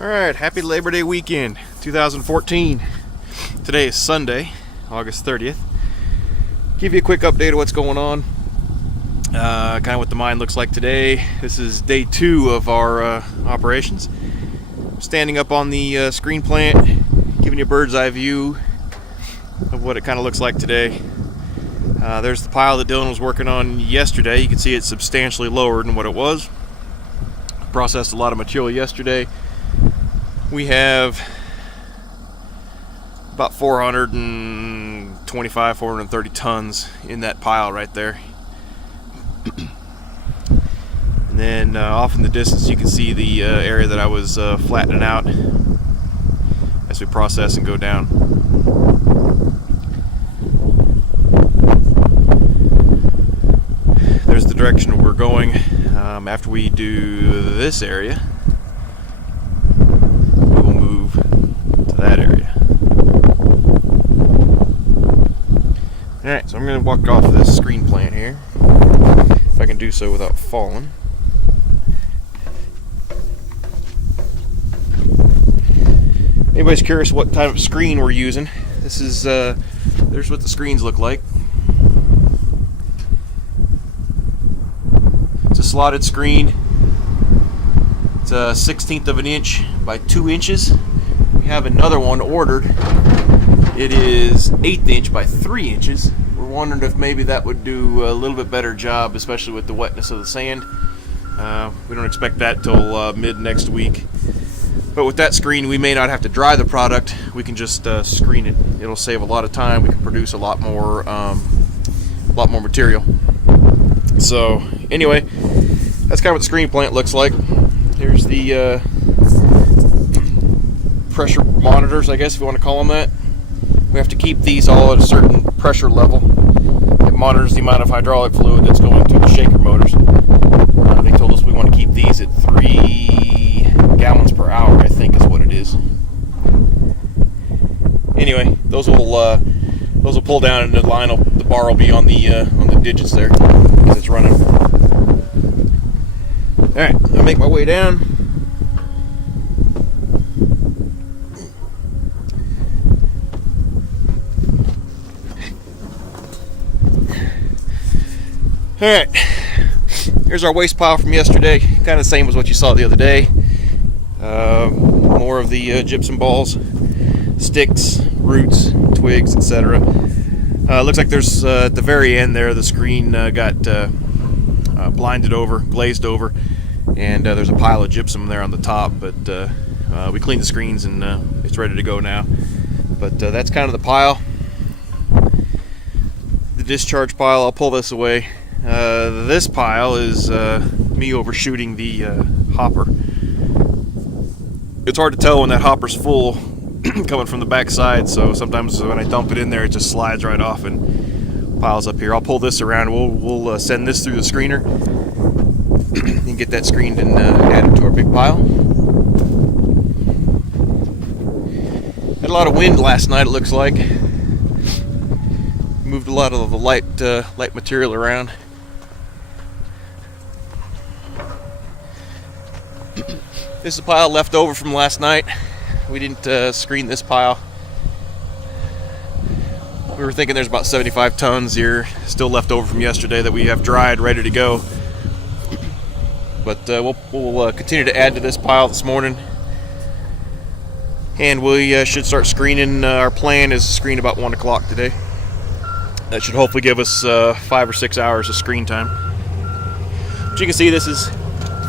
Alright, happy Labor Day weekend 2014. Today is Sunday, August 30th. Give you a quick update of what's going on. Kind of what the mine looks like today. This is day 2 of our operations. Standing up on the screen plant, giving you a bird's eye view of what it kind of looks like today. There's the pile that Dylan was working on yesterday. You can see it's substantially lower than what it was. Processed a lot of material yesterday. We have about 425, 430 tons in that pile right there. And then off in the distance you can see the area that I was flattening out as we process and go down. There's the direction we're going. After we do this area, we will move to that area. Alright, so I'm going to walk off of this screen plant here, if I can do so without falling. Anybody's curious what type of screen we're using? This is, there's what the screens look like. It's a slotted screen. It's a 1/16 of an inch by 2 inches. We have another one ordered. It is 1/8 inch by 3 inches. We're wondering if maybe that would do a little bit better job, especially with the wetness of the sand. We don't expect that till mid next week. But with that screen, we may not have to dry the product. We can just screen it. It'll save a lot of time. We can produce a lot more material. So anyway, that's kind of what the screen plant looks like. Here's the pressure monitors, I guess if you want to call them that. We have to keep these all at a certain pressure level. It monitors the amount of hydraulic fluid that's going through the shaker motors. They told us we want to keep these at 3 gallons per hour, I think is what it is. Anyway, those will pull down, and the bar will be on the digits there as it's running. All right, I'll make my way down. All right, here's our waste pile from yesterday. Kind of the same as what you saw the other day. More of the gypsum balls, sticks, roots, twigs, etc. Looks like there's at the very end there, the screen got blinded over, glazed over, and there's a pile of gypsum there on the top. But we cleaned the screens and it's ready to go now. But that's kind of the pile. The discharge pile, I'll pull this away. This pile is me overshooting the hopper. It's hard to tell when that hopper's full coming from the back side, so sometimes when I dump it in there, it just slides right off and piles up here. I'll pull this around. We'll send this through the screener and get that screened and added to our big pile. Had a lot of wind last night, it looks like. Moved a lot of the light material around. This is a pile left over from last night. We didn't screen this pile. We were thinking there's about 75 tons here still left over from yesterday that we have dried, ready to go. But we'll continue to add to this pile this morning. And we should start screening. Our plan is to screen about 1 o'clock today. That should hopefully give us 5 or 6 hours of screen time. But you can see this is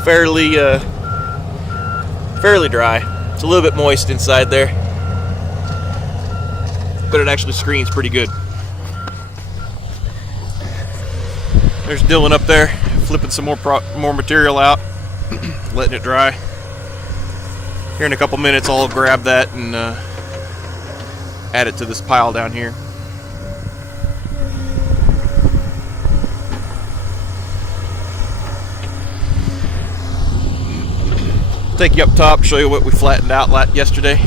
fairly dry. It's a little bit moist inside there, but it actually screens pretty good. There's Dylan up there flipping some more material out, letting it dry. Here in a couple minutes I'll grab that and add it to this pile down here. Take you up top, show you what we flattened out yesterday.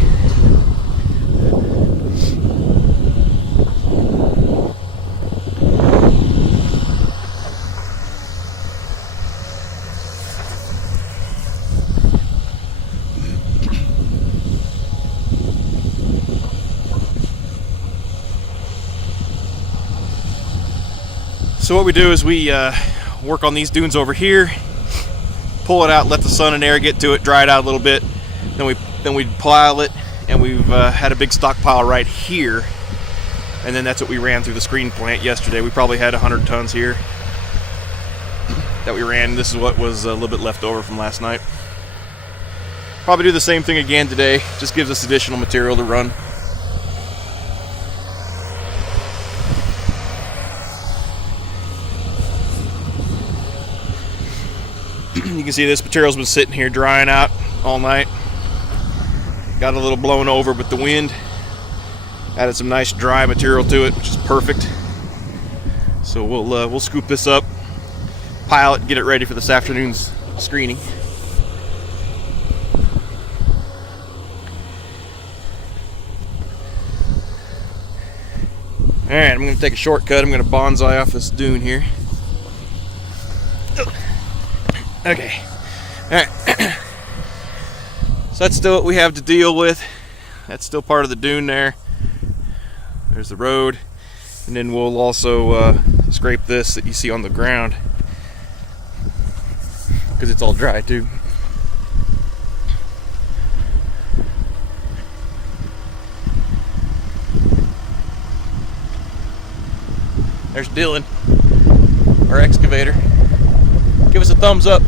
So what we do is we work on these dunes over here, pull it out, let the sun and air get to it, dry it out a little bit, then we pile it, and we've had a big stockpile right here, and then that's what we ran through the screen plant yesterday. We probably had 100 tons here that we ran. This is what was a little bit left over from last night. Probably do the same thing again today. Just gives us additional material to run. You can see this material's been sitting here drying out all night. Got a little blown over, but the wind added some nice dry material to it, which is perfect. So we'll scoop this up, pile it, and get it ready for this afternoon's screening. Alright, I'm going to take a shortcut. I'm going to bonsai off this dune here. Okay. Alright. So that's still what we have to deal with. That's still part of the dune there. There's the road. And then we'll also scrape this that you see on the ground, because it's all dry too. There's Dylan, our excavator. Give us a thumbs up.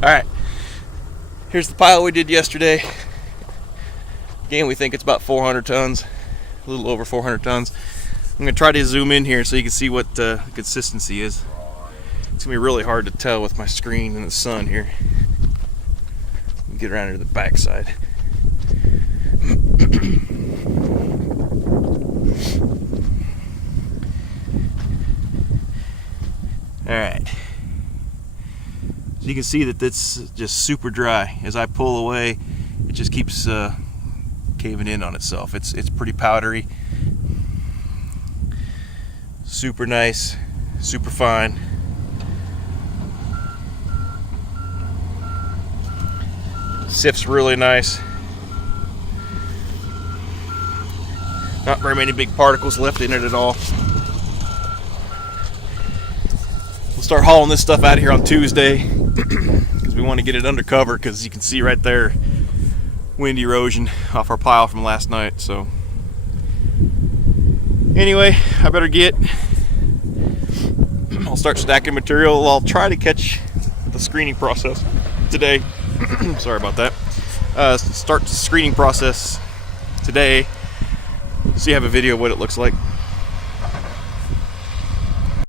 Alright, here's the pile we did yesterday. Again, we think it's about 400 tons, a little over 400 tons. I'm going to try to zoom in here so you can see what the consistency is. It's going to be really hard to tell with my screen in the sun here. Get around to the back side. Alright, so you can see that it's just super dry. As I pull away, it just keeps caving in on itself. It's pretty powdery, super nice, super fine. Sifts really nice. Not very many big particles left in it at all. We'll start hauling this stuff out of here on Tuesday because we want to get it under cover, because you can see right there wind erosion off our pile from last night. So anyway, I better get. I'll start stacking material. I'll try to catch the screening process today. Sorry about that. Start the screening process today, so you have a video of what it looks like.